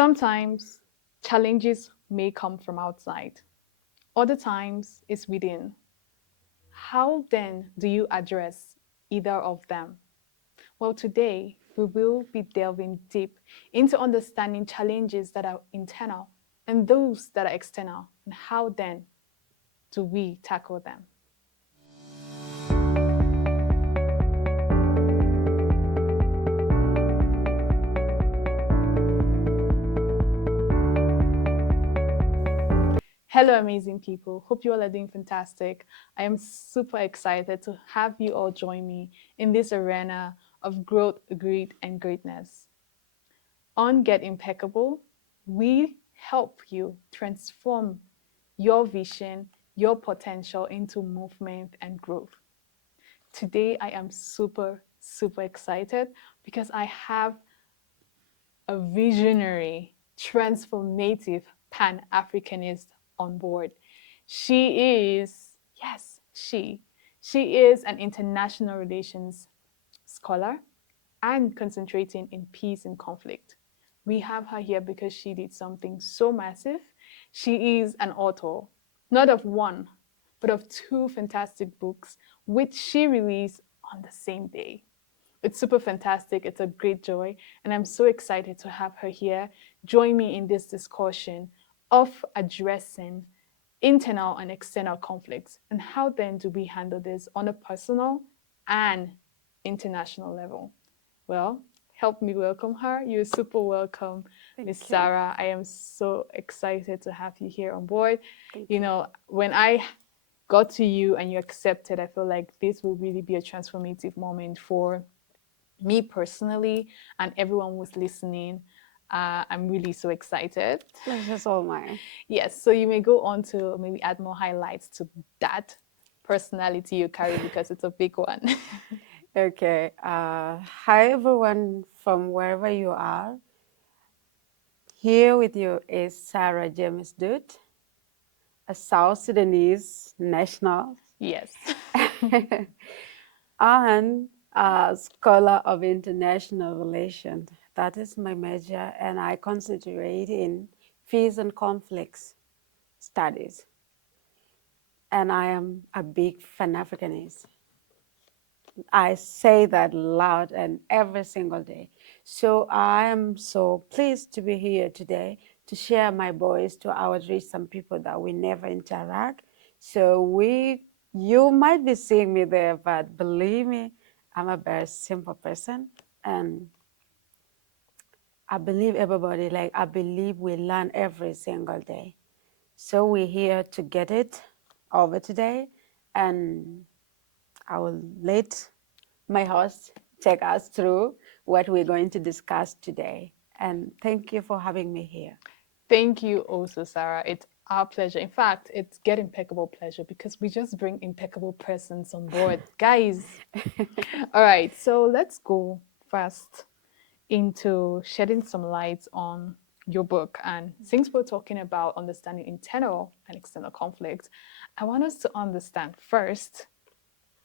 Sometimes challenges may come from outside, other times it's within. How then do you address either of them? Well, today we will be delving deep into understanding challenges that are internal and those that are external, and how then do we tackle them? Hello, amazing people. Hope you all are doing fantastic. I am super excited to have you all join me in this arena of growth, greed, and greatness. On Get Impeccable, we help you transform your vision, your potential into movement and growth. Today, I am super excited because I have a visionary, transformative Pan Africanist on board. She is, yes, she is an international relations scholar and concentrating in peace and conflict. We have her here because she did something so massive. She is an author, not of one, but of two fantastic books, which she released on the same day. It's super fantastic. It's a great joy. And I'm so excited to have her here. Join me in this discussion of addressing internal and external conflicts and how then do we handle this on a personal and international level. Well, help me welcome her. You're super welcome, Miss Thank you. Sarah. I am so excited to have you here on board. Thank You you. know, when I got to you and you accepted, I feel like this will really be a transformative moment for me personally and everyone who's listening. I'm really so excited. Pleasure's all mine. Yes, so you may go on to maybe add more highlights to that personality you carry because it's a big one. Okay. Hi, everyone from wherever you are. Here with you is Sarah James Dut, a South Sudanese national Yes. and a scholar of international relations. That is my major, and I concentrate in peace and conflicts studies. And I am a big Pan-Africanist. I say that loud and every single day. So I am so pleased to be here today to share my voice to outreach some people that we never interact. So you might be seeing me there, but believe me, I'm a very simple person. And I believe everybody, like I believe we learn every single day. So we're here to get it over today. And I will let my host take us through what we're going to discuss today. And thank you for having me here. Thank you also, Sarah. It's our pleasure. In fact, it's get impeccable pleasure because we just bring impeccable presence on board. Guys, all right, so let's go first into shedding some light on your book. And since we're talking about understanding internal and external conflict, I want us to understand first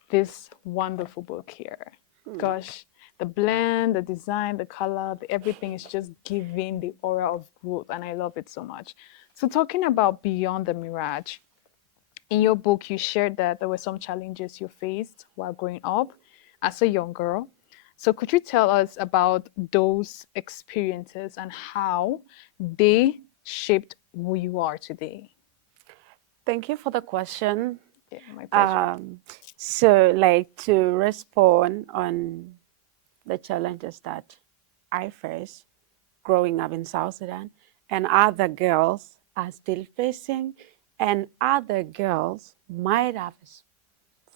this wonderful book here. Gosh, the blend, the design, the color, everything is just giving the aura of growth, and I love it so much. So, talking about Beyond the Mirage, in your book, you shared that there were some challenges you faced while growing up as a young girl. So, could you tell us about those experiences and how they shaped who you are today? Thank you for the question. Yeah, my pleasure. So, like to respond on the challenges that I face growing up in South Sudan, and other girls are still facing, and other girls might have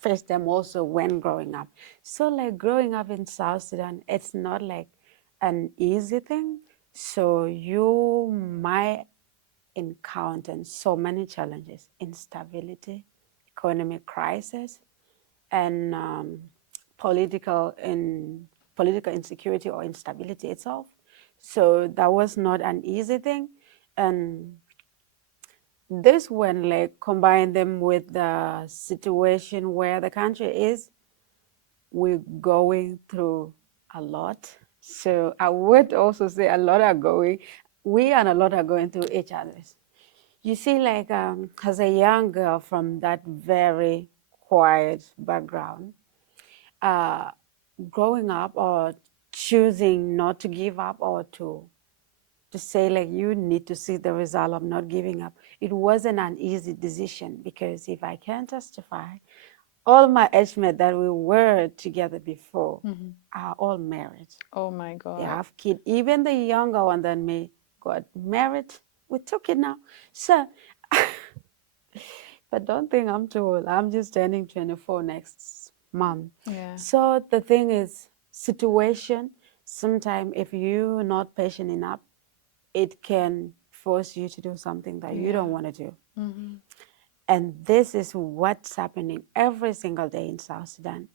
faced them also when growing up. So, like growing up in South Sudan, it's not like an easy thing. So, you might encounter so many challenges: instability, economic crisis, and political insecurity or instability itself. So that was not an easy thing, and this when like combine them with the situation where the country is, we're going through a lot. So I would also say a lot are going. we and a lot are going through each other's. You see, like as a young girl from that very quiet background, uh, growing up or choosing not to give up or to say like you need to see the result of not giving up. It wasn't an easy decision because if I can testify, all my age mates that we were together before are all married. Oh my They God. have kids. Even the younger one than me got married. We took it now. So, but don't think I'm too old. I'm just turning 24 next month. Yeah. So the thing is, situation, sometimes if you're not patient enough, it can force you to do something that you Yeah. don't want to do. Mm-hmm. And this is what's happening every single day in South Sudan.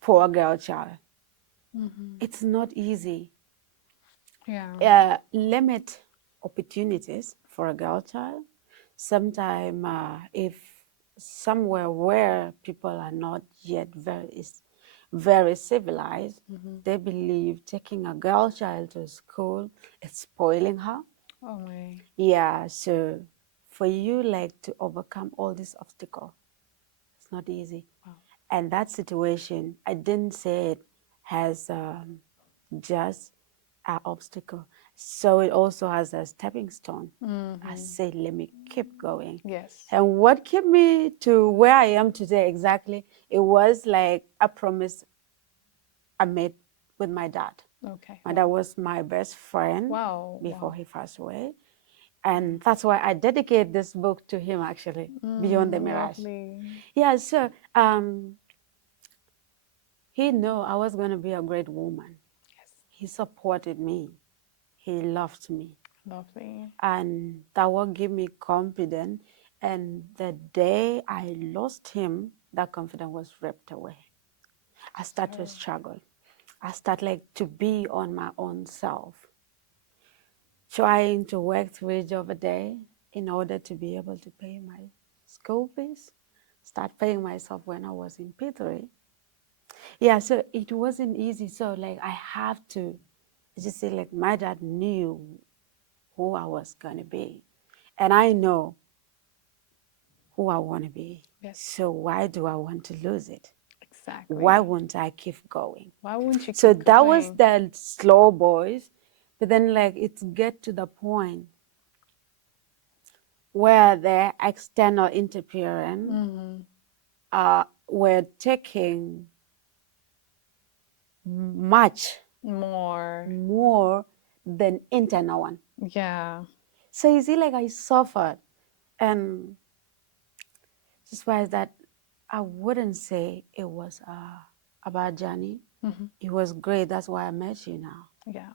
Poor girl child. Mm-hmm. It's not easy. Yeah. Limit opportunities for a girl child. Sometimes, if somewhere where people are not yet very civilized, Mm-hmm. they believe taking a girl child to school is spoiling her. Oh my. Yeah, so for you like to overcome all these obstacles, it's not easy. Wow. And that situation, I didn't say it has just an obstacle. So it also has a stepping stone. I Mm-hmm. say, let me keep going. Yes. And what kept me to where I am today exactly, it was like a promise I made with my dad. Okay. My dad Wow. was my best friend Wow. before Wow. he passed away. And that's why I dedicate this book to him actually, Beyond the Mirage. Lovely. Yeah, so he knew I was going to be a great woman. Yes. He supported me. He loved me. Lovely. And that will give me confidence. And the day I lost him, that confidence was ripped away. I started to So. struggle. I started like to be on my own self, trying to work 3 jobs a day in order to be able to pay my school fees. Start paying myself when I was in P3. Yeah, so it wasn't easy. So like I have to just say like my dad knew who I was gonna be. And I know who I wanna be. Yes. So why do I want to lose it? Why Exactly. won't I keep going? Why wouldn't you So keep that was going? the slow boys. But then like it's get to the point where the external interference Mm-hmm. were taking much More. more than internal one. Yeah. So you see, like I suffered, and just why is that I wouldn't say it was a bad journey. Mm-hmm. It was great. That's why I met you now. Yeah.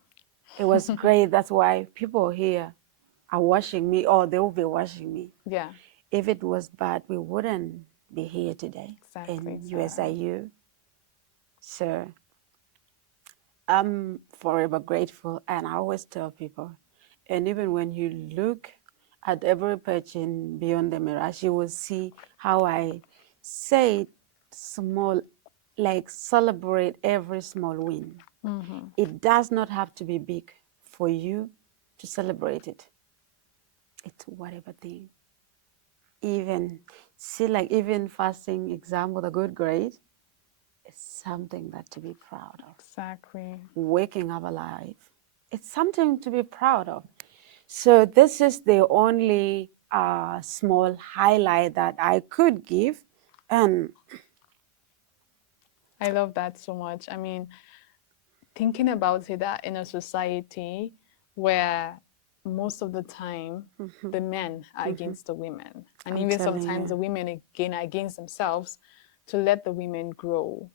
It was great. That's why people here are watching me, or they will be watching me. Yeah. If it was bad, we wouldn't be here today Exactly, in Sarah. USIU. So I'm forever grateful, and I always tell people, and even when you look at every page in Beyond the Mirage, you will see how I say small, like celebrate every small win. Mm-hmm. It does not have to be big for you to celebrate it. It's whatever thing. Even see, like even passing exam with a good grade is something that to be proud of. Exactly. Waking up alive, it's something to be proud of. So this is the only small highlight that I could give. And I love that so much. I mean, thinking about it that in a society where most of the time the men are against the women, and I'm even telling sometimes the you, women again are against themselves to let the women grow.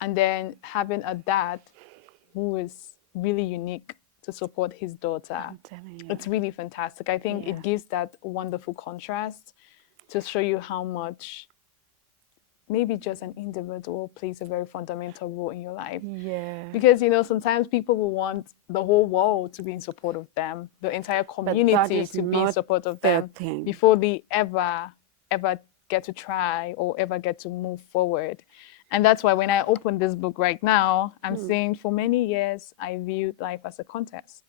And then having a dad who is really unique to support his daughter. I'm telling you, It's really fantastic. I think yeah, it gives that wonderful contrast to show you how much maybe just an individual plays a very fundamental role in your life. yeah. Because, sometimes people will want the whole world to be in support of them, the entire But that community is to be in not support of the them thing. before they ever get to try or ever get to move forward. And that's why when I open this book right now, I'm saying for many years, I viewed life as a contest.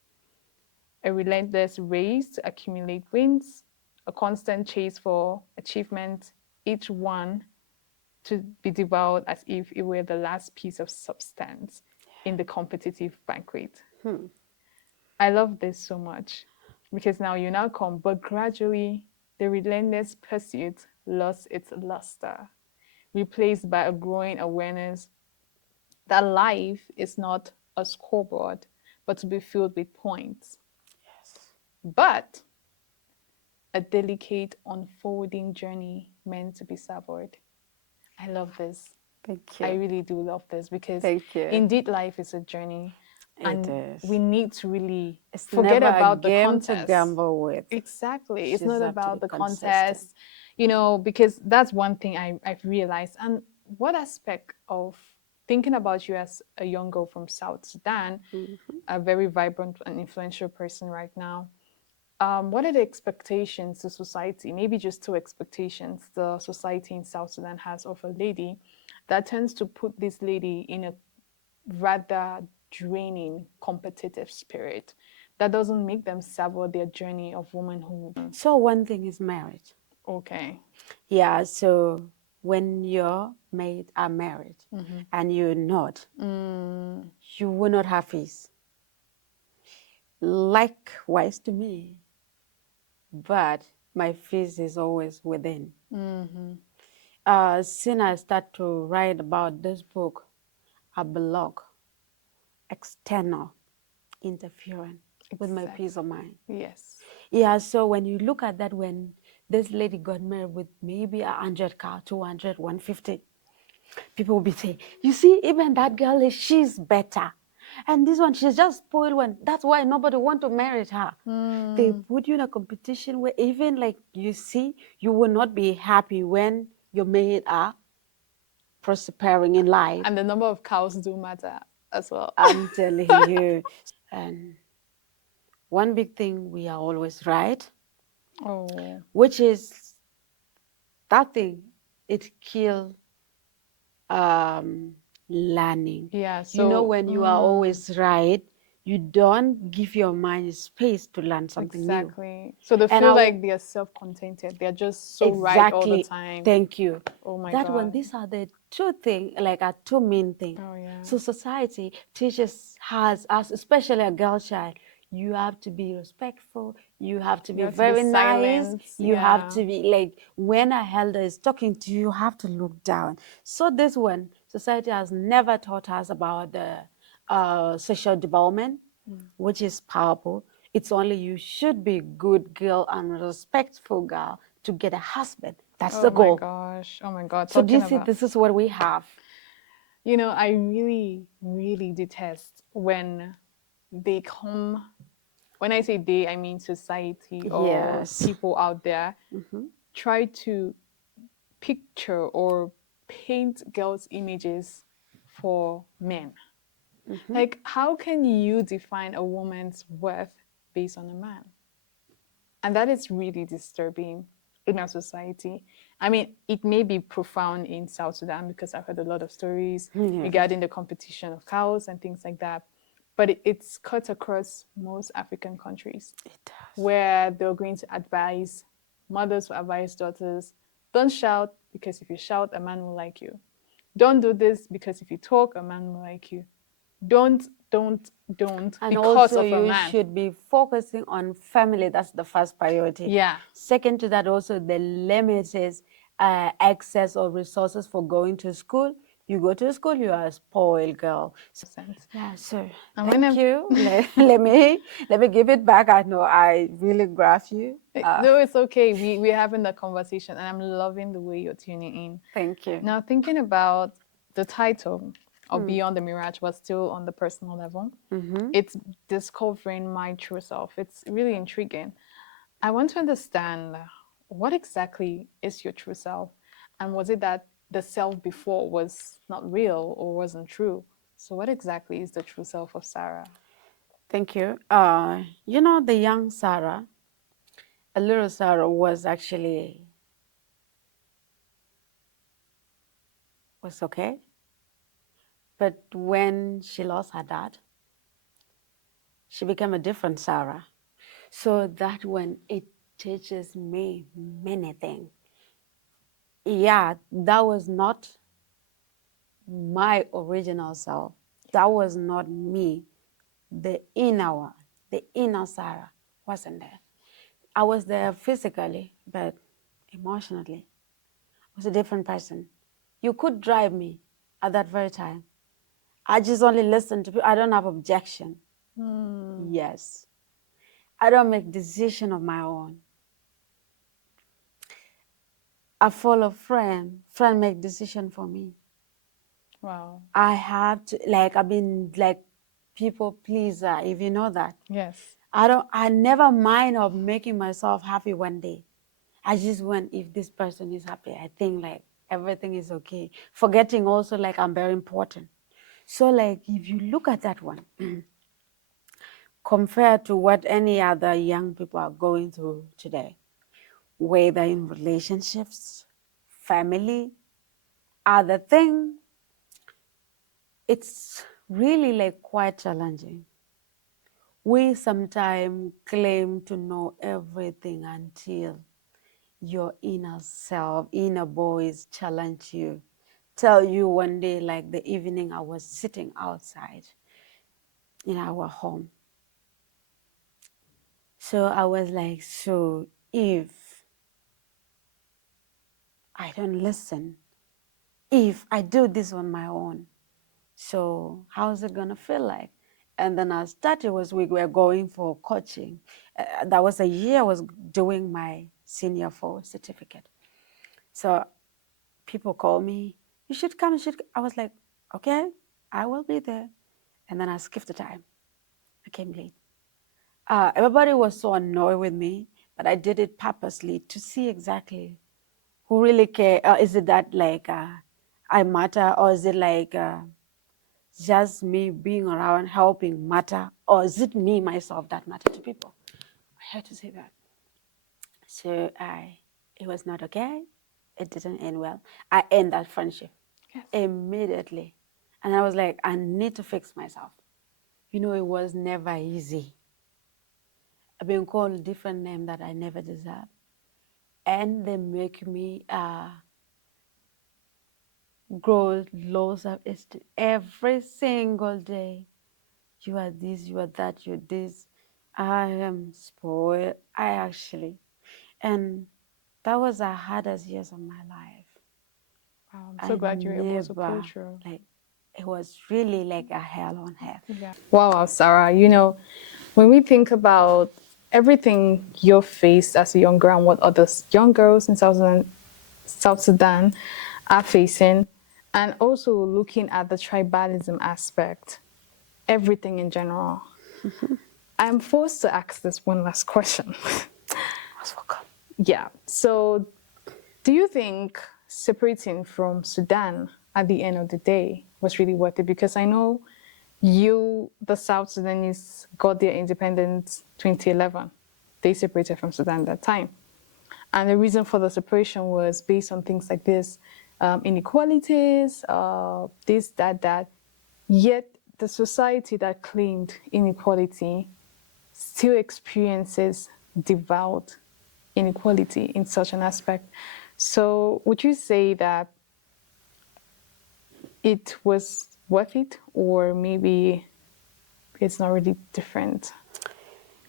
a relentless race to accumulate wins, a constant chase for achievement, each one to be devoured as if it were the last piece of substance in the competitive banquet. I love this so much because now you now come, but gradually the relentless pursuit lost its luster, replaced by a growing awareness that life is not a scoreboard, but to be filled with points, Yes. but a delicate, unfolding journey meant to be savored. I love this. Thank I you. really do love this because Thank you. indeed life is a journey It and we is. need to really It's forget never a about the game to contest. gamble with. Exactly. You It's not just have to be about the consistent. contest, because that's one thing I've realized. And what aspect of thinking about you as a young girl from South Sudan, Mhm. a very vibrant and influential person right now, what are the expectations to society? Maybe just two expectations the society in South Sudan has of a lady that tends to put this lady in a rather draining competitive spirit that doesn't make them savor their journey of womanhood. So one thing is marriage. Okay. Yeah, so when your mate are married and you're not, you will not have peace. Likewise to me, but my peace is always within. Since I start to write about this book, I block external interfering with my Exactly. peace of mind. Yes. Yeah, so when you look at that, when this lady got married with maybe 100 car, 200, 150, people will be saying, you see, even that girl, she's better. And this one, she's just spoiled one. That's why nobody want to marry her. They put you in a competition where even like you see, you will not be happy when your mate are prospering in life. And the number of cows do matter as well. I'm telling you. And one big thing, we are always right, Oh. which is that thing, it kills learning. Yeah. You know, So, when you are always right, you don't give your mind space to learn something new. exactly. So they And feel like they are self-contented. They're just so right all the exactly, time. thank you. Oh my That one, God. these are the two things, like are two main things. Oh yeah. So society teaches us, especially a girl child, you have to be respectful, you have to You be have to be very nice, silent. you have Yeah. to be like, when a elder is talking to you, you have to look down. So this one, society has never taught us about the social development, which is powerful. It's only you should be good girl and respectful girl to get a husband. That's the Oh my goal. gosh. Oh my God. So do Talking you see, about, this is what we have. I really, really detest when they come, when I say they, I mean society or Yes. people out there try to picture or paint girls' images for men. Like, how can you define a woman's worth based on a man? And that is really disturbing in our society. I mean, it may be profound in South Sudan because I've heard a lot of stories Yes. regarding the competition of cows and things like that. But it's cut across most African countries It does. where they're going to advise mothers will advise daughters don't shout because if you shout, a man will like you. Don't do this because if you talk, a man will like you. Don't, don't And because also, of a you man. should be focusing on family. That's the first priority. Yeah. Second to that, also the limited access of resources for going to school. You go to school, you are a spoiled girl. Sense. Yeah, so And thank when you. Let me give it back. I know I really graph you. no, it's okay. We're having the conversation, and I'm loving the way you're tuning in. Thank you. Now, thinking about the title of Beyond the Mirage, but still on the personal level, it's discovering my true self. It's really intriguing. I want to understand what exactly is your true self, and was it that the self before was not real or wasn't true? So, what exactly is the true self of Sarah? Thank you. The young Sarah, a little Sarah was okay. But when she lost her dad, she became a different Sarah. So that when it teaches me many things. Yeah, that was not my original self. That was not me. The inner one, the inner Sarah wasn't there. I was there physically, but emotionally, I was a different person. You could drive me at that very time. I just only listen to people. I don't have objection. Mm. Yes. I don't make decision of my own. I follow friend. Friend make decision for me. Wow. I have to, like, I've been like people pleaser, if you know that. Yes. I never mind of making myself happy one day. I just want, if this person is happy, I think like everything is okay. Forgetting also like I'm very important. So like if you look at that one, compared to what any other young people are going through today, whether in relationships, family, other thing, it's really like quite challenging. We sometimes claim to know everything until your inner self, inner voice challenge you. Tell you one day, like the evening, I was sitting outside in our home. So I was like, so if I don't listen, if I do this on my own, so how's it gonna feel like? And then I started we were going for coaching. That was a year I was doing my senior 4 certificate. So people call me, you should come, you should. I was like, okay, I will be there. And then I skipped the time. I came late. Everybody was so annoyed with me, but I did it purposely to see exactly who really care. Is it that like I matter, or is it like just me being around helping matter, or is it me myself that matter to people? I had to say that. So it was not okay. It didn't end well. I end that friendship Yes. immediately, and I was like, I need to fix myself. You know, it was never easy. I've been called a different name that I never deserved, and they make me grow low self-esteem every single day. You are this, you are that, you're this. I am spoiled. I actually, and that was the hardest years of my life. Wow. I'm so I glad you were able to pull never, through. like, it was really like a hell on earth. Yeah. Wow, Sarah. You know, when we think about everything you faced as a young girl and what other young girls in South Sudan are facing, and also looking at the tribalism aspect, everything in general, I'm forced to ask this one last question. Was welcome. Yeah. So, do you think separating from Sudan at the end of the day was really worth it? Because I know the South Sudanese, got their independence 2011. They separated from Sudan at that time. And the reason for the separation was based on things like this, inequalities, this, that, that. Yet the society that claimed inequality still experiences devout inequality in such an aspect. So would you say that it was worth it, or maybe it's not really different?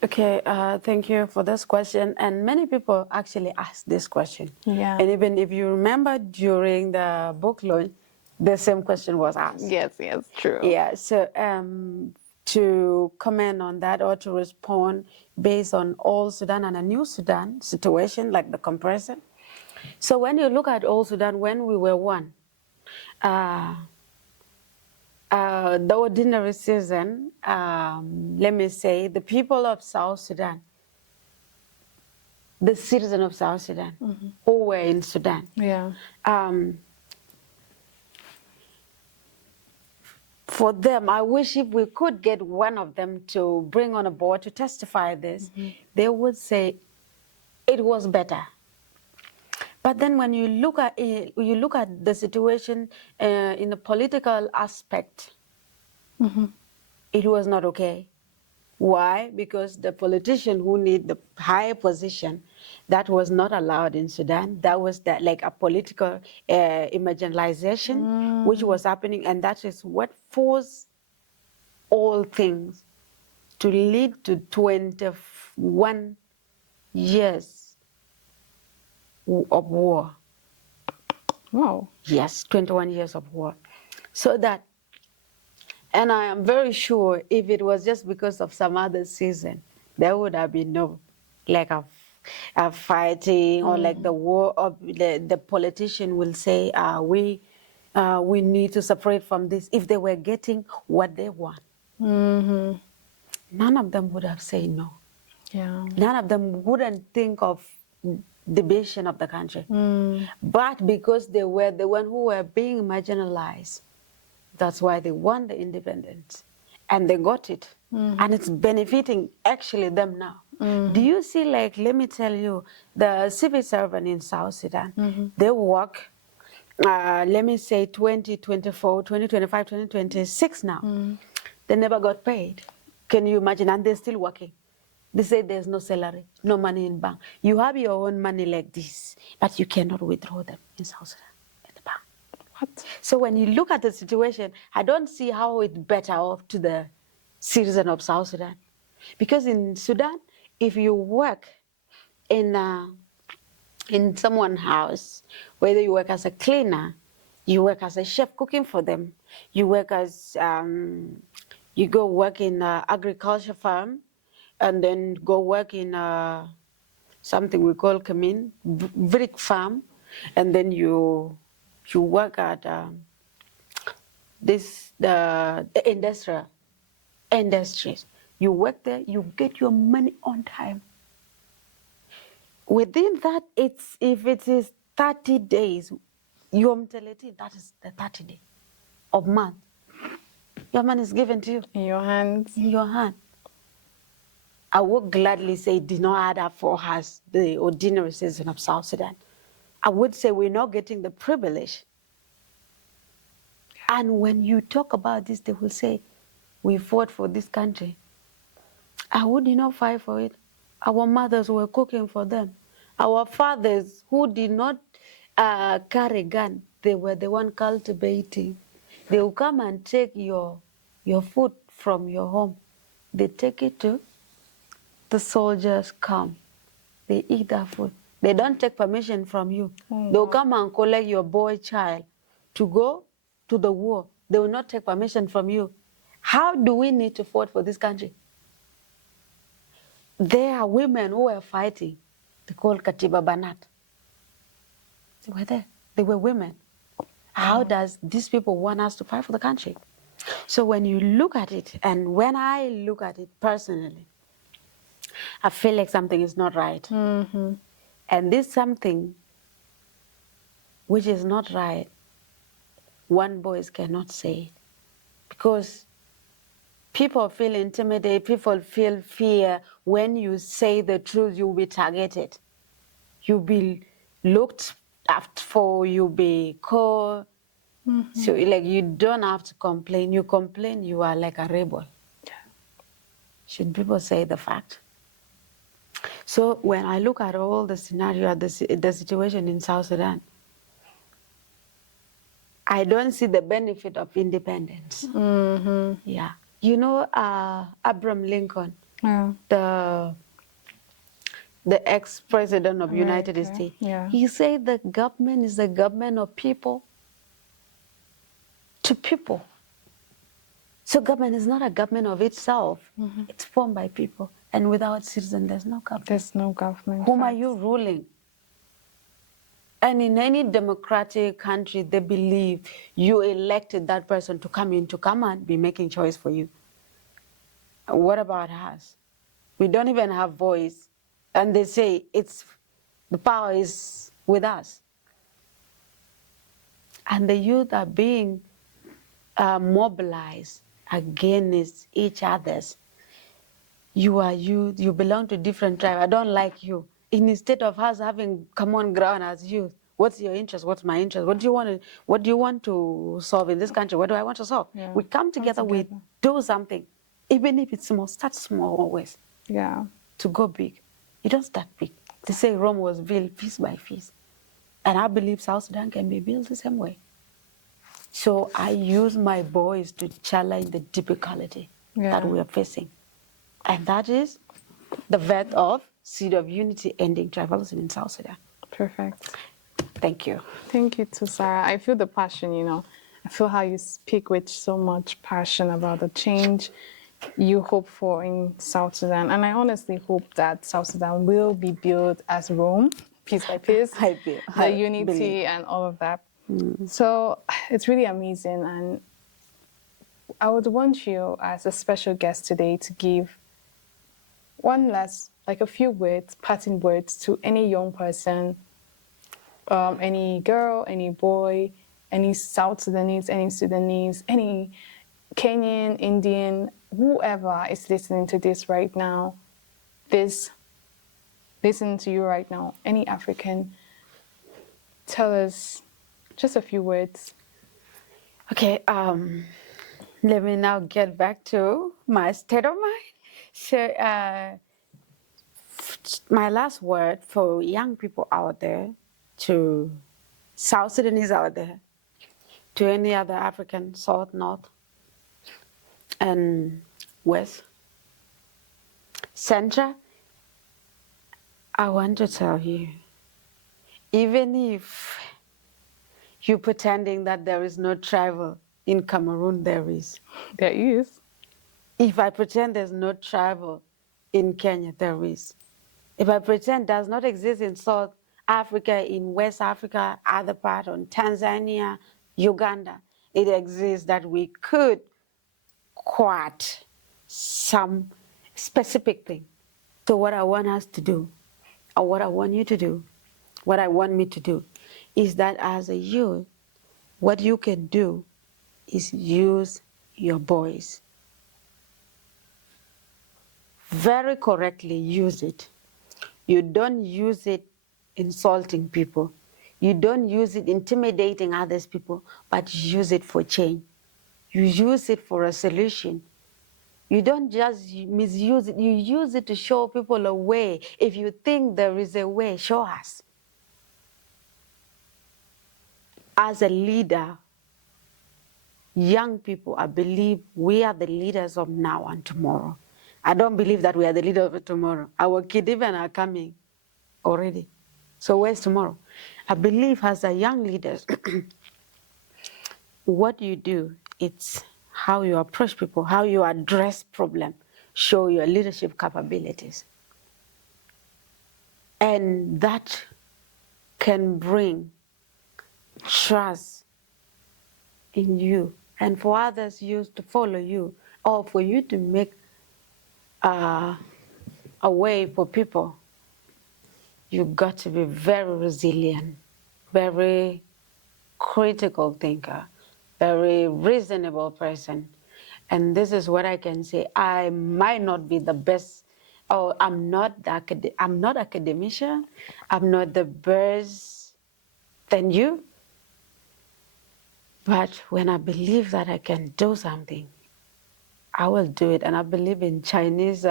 Okay, thank you for this question. And many people actually ask this question. Yeah. And even if you remember during the book launch, the same question was asked. Yes, yes, true. Yeah, so to comment on that or to respond based on old Sudan and a new Sudan situation, like the comparison. So when you look at old Sudan, when we were one, uh, the ordinary citizen, let me say, the people of South Sudan, the citizen of South Sudan, who were in Sudan, Yeah. um, for them, I wish if we could get one of them to bring on a board to testify this, they would say it was better. But then when you look at it, you look at the situation in the political aspect, it was not okay. Why? Because the politician who need the higher position, that was not allowed in Sudan. That was that like a political evangelization, which was happening, and that is what forced all things to lead to 21 years of war. Wow. Yes, 21 years of war. So that, and I am very sure if it was just because of some other season, there would have been no like a fighting or like the war of the politician will say, we need to separate from this. If they were getting what they want, none of them would have said no. Yeah. None of them wouldn't think of division of the country. But because they were the one who were being marginalized, that's why they won the independence. And they got it. And it's benefiting actually them now. Do you see, like, let me tell you, the civil servant in South Sudan, they work, let me say 2024, 2025, 2026 now. They never got paid. Can you imagine? And they're still working. They say there's no salary, no money in bank. You have your own money like this, but you cannot withdraw them in South Sudan in the bank. What? So when you look at the situation, I don't see how it's better off to the citizen of South Sudan. Because in Sudan, if you work in someone's house, whether you work as a cleaner, you work as a chef cooking for them, you work as, you go work in an agriculture farm, and then go work in something we call Kamin, brick farm, and then you work at the industrial industries. You work there, you get your money on time. Within that, if it is 30 days, Yom Teleti, that is the 30 day of month. Your money is given to you. In your hands. In your hand. I would gladly say it did not add up for us, the ordinary citizen of South Sudan. I would say we're not getting the privilege. And when you talk about this, they will say, we fought for this country. I would not fight for it. Our mothers were cooking for them. Our fathers who did not carry gun, they were the one cultivating. They will come and take your food from your home. They take it to the soldiers come. They eat that food. They don't take permission from you. They'll come and collect your boy child to go to the war. They will not take permission from you. How do we need to fight for this country? There are women who were fighting. They call Katiba Banat. They were there. They were women. How does these people want us to fight for the country? So when you look at it, and when I look at it personally, I feel like something is not right. And this something which is not right, one voice cannot say it. Because people feel intimidated, people feel fear. When you say the truth, you'll be targeted. You'll be looked after for, you'll be called. So like you don't have to complain. You complain, you are like a rebel. Should people say the fact? So when I look at all the scenario, the situation in South Sudan, I don't see the benefit of independence. Yeah. You know, Abraham Lincoln, the ex-president of United States, he said the government is the government of people to people. So government is not a government of itself. It's formed by people. And without citizens, there's no government. There's no government. Whom are you ruling? And in any democratic country, they believe you elected that person to come and be making choice for you. What about us? We don't even have voice. And they say the power is with us. And the youth are being mobilized against each other's. You are youth, you belong to different tribe. I don't like you. Instead of us having common ground as youth, what's your interest? What's my interest? What do you want to solve in this country? What do I want to solve? We come together, we do something. Even if it's small, start small always Yeah. to go big. You don't start big. They say Rome was built piece by piece. And I believe South Sudan can be built the same way. So I use my boys to challenge the difficulty that Yeah. we are facing. And that is the birth of Seed of Unity ending tribalism in South Sudan. Perfect. Thank you. Thank you to Sarah. I feel the passion, you know. I feel how you speak with so much passion about the change you hope for in South Sudan. And I honestly hope that South Sudan will be built as Rome, piece by piece, the I believe. unity and all of that. So it's really amazing. And I would want you, as a special guest today, to give one last, like a few words, parting words to any young person, any girl, any boy, any South Sudanese, any Sudanese, any Kenyan, Indian, whoever is listening to this right now, this listening to you right now, any African, tell us just a few words. Okay, let me now get back to my state of mind. So, my last word for young people out there, to South Sudanese out there, to any other African, South, North, and West, Central, I want to tell you, even if you're pretending that there is no travel in Cameroon, there is. There is. If I pretend there's no travel in Kenya, there is. If I pretend does not exist in South Africa, in West Africa, other part, on Tanzania, Uganda, it exists that we could quote some specific thing. So what I want us to do, or what I want you to do, what I want me to do, is that as a youth, what you can do is use your voice. Very correctly use it. You don't use it insulting people. You don't use it intimidating others people, but use it for change. You use it for a solution. You don't just misuse it, you use it to show people a way. If you think there is a way, show us. As a leader, young people, I believe we are the leaders of now and tomorrow. I don't believe that we are the leaders of tomorrow. Our kids even are coming already. So where's tomorrow? I believe as a young leaders, what you do, it's how you approach people, how you address problem, show your leadership capabilities. And that can bring trust in you, and for others used to follow you, or for you to make a way for people. You got to be very resilient, very critical thinker, very reasonable person. And this is what I can say. I might not be the best, or I'm not academician. I'm not the best than you. But when I believe that I can do something, I will do it. And I believe in Chinese,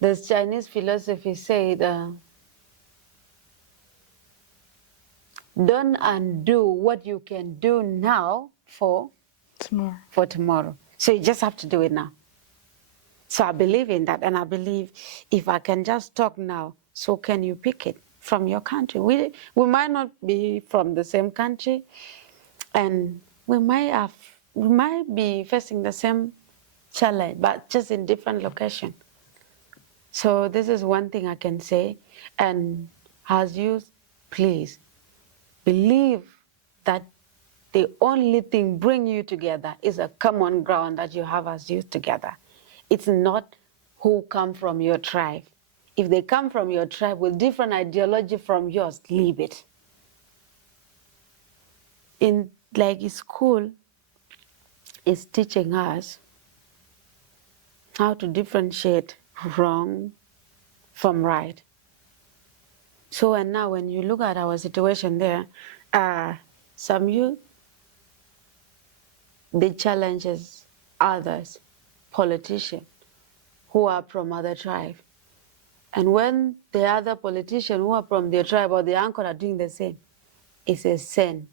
this Chinese philosophy said, don't undo what you can do now for tomorrow. So you just have to do it now. So I believe in that, and I believe if I can just talk now, so can you pick it from your country. We might not be from the same country, and we might be facing the same challenge, but just in different location. So this is one thing I can say, and as you, please believe that the only thing bring you together is a common ground that you have as youth together. It's not who come from your tribe. If they come from your tribe with different ideology from yours, leave it. In like school is teaching us how to differentiate wrong from right. So and now when you look at our situation there, some youth, the challenges others, politicians, who are from other tribes. And when the other politicians who are from their tribe or their uncle are doing the same, it's a sin.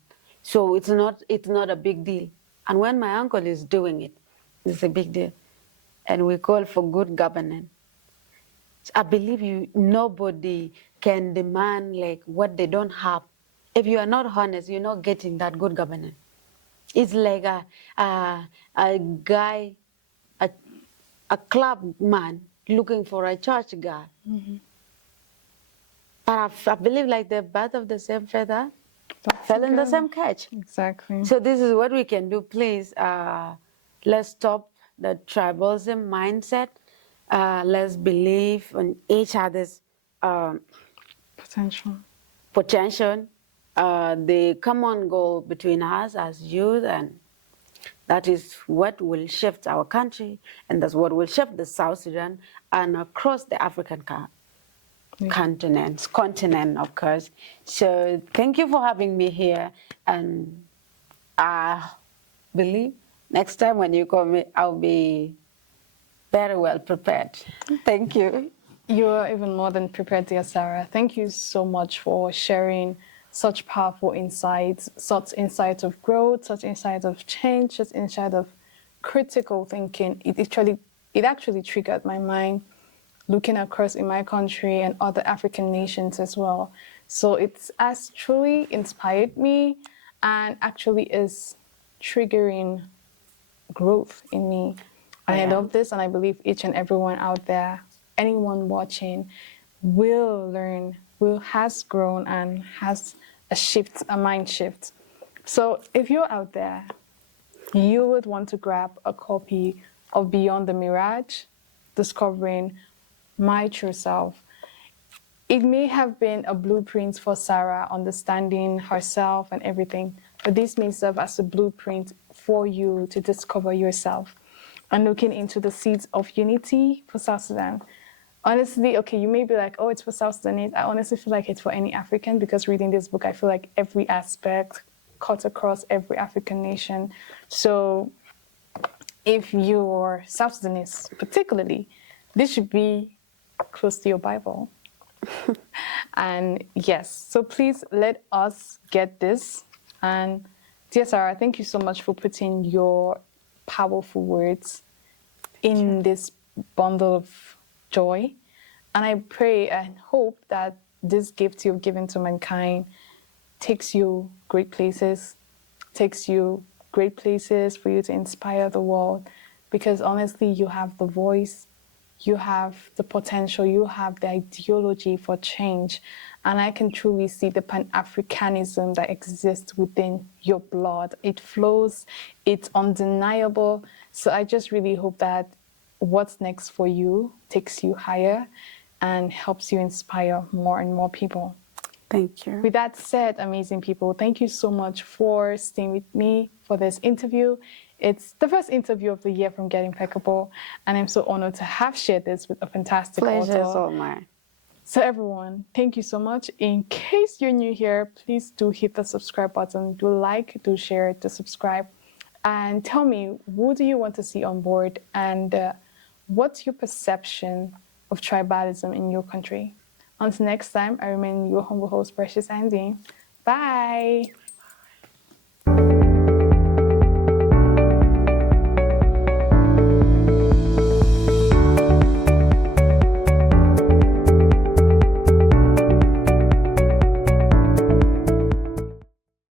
So it's not a big deal. And when my uncle is doing it, it's a big deal. And we call for good governance. I believe nobody can demand like what they don't have. If you are not honest, you're not getting that good governance. It's like a guy, a, a club man looking for a church guy. Mm-hmm. But I believe like the bird of the same feather fell in the Together. same catch. Exactly. So this is what we can do. Please, let's stop the tribalism mindset. Let's believe in each other's Potential. potential. The common goal between us as youth, and that is what will shift our country, and that's what will shift the South Sudan and across the African continent, of course. So thank you for having me here, and I believe next time when you call me, I'll be very well prepared. Thank you. You're even more than prepared, dear Sarah. Thank you so much for sharing such powerful insights, such insights of growth, such insights of change, such insight of critical thinking. It actually triggered my mind looking across in my country and other African nations as well. So it has truly inspired me and actually is triggering growth in me. And I Yeah. love this, and I believe each and everyone out there, anyone watching, has grown and has a mind shift. So if you're out there, you would want to grab a copy of Beyond the Mirage, Discovering My True Self. It may have been a blueprint for Sarah, understanding herself and everything, but this may serve as a blueprint for you to discover yourself and looking into the seeds of unity for South Sudan. Honestly, okay, you may be like, oh, it's for South Sudanese. I honestly feel like it's for any African because reading this book, I feel like every aspect cuts across every African nation. So if you're South Sudanese, particularly, this should be close to your Bible. And yes, so please let us get this. And dear Sarah, thank you so much for putting your powerful words in this bundle of joy. And I pray and hope that this gift you've given to mankind takes you great places, for you to inspire the world. Because honestly, you have the voice, you have the potential, you have the ideology for change. And I can truly see the Pan-Africanism that exists within your blood. It flows, it's undeniable. So I just really hope that what's next for you takes you higher and helps you inspire more and more people. Thank you. With that said, amazing people, thank you so much for staying with me for this interview. It's the first interview of the year from Get Impeccable, and I'm so honored to have shared this with a fantastic Pleasure is author. all mine. So everyone, thank you so much. In case you're new here, please do hit the subscribe button. Do like, do share, do subscribe. And tell me, who do you want to see on board? And what's your perception of tribalism in your country? Until next time, I remain your humble host, Precious Andy. Bye.